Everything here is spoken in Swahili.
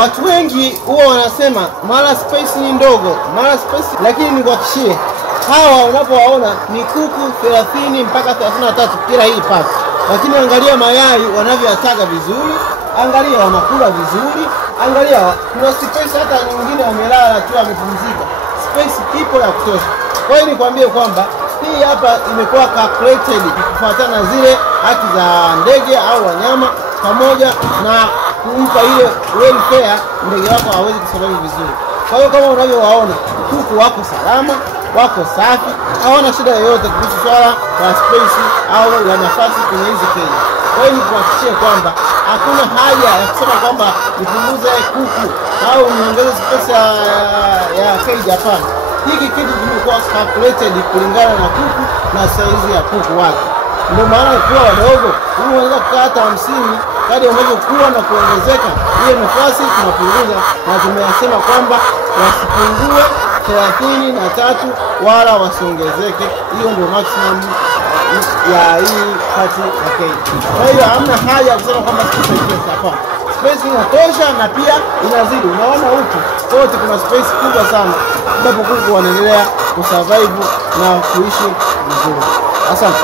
Watu wengi huwa wanasema mara space ni ndogo, mara space, lakini nikuhakikishie hawa unapowaona ni kuku 30 mpaka 33 kila hii pack. Lakini angalia mayai wanavyotaga vizuri, angalia wanakula vizuri, angalia kuna space hata nyingine wamelala tu wamepumzika. Space ipo ya kutosha. Kwa hiyo nikwambie kwamba hii hapa imekuwa calculated kufuatana zile haki za ndege au wanyama pamoja na kumpa ile welfare ndege wako hawezi kusurvive vizuri. Kwa hiyo kama unavyowaona kuku wako salama, wako safi, hawana shida yoyote kuhusu swala la space au la nafasi kwenye hizi keji. Kwa hiyo nikuhakikishie kwamba hakuna haja ya kusema kwamba nipunguze kuku au niongeze space ya keji, hapana. Hiki kitu kimekuwa calculated kulingana na kuku na size ya kuku wake. Ndio maana kwa wadogo unaweza kukaa hata 50 kadri unavyokuwa na kuongezeka, hiyo nafasi tunapunguza na tumeyasema kwamba wasipungue 33 wala wasiongezeke. Hiyo ndio maximum ya hii kati ya keji. Kwa hiyo hamna haja ya kusema kwamba space hapa. Space inatosha na pia inazidi. Unaona huku kote kuna space kubwa sana. Ndipo kuku wanaendelea kusurvive na kuishi vizuri. Asante.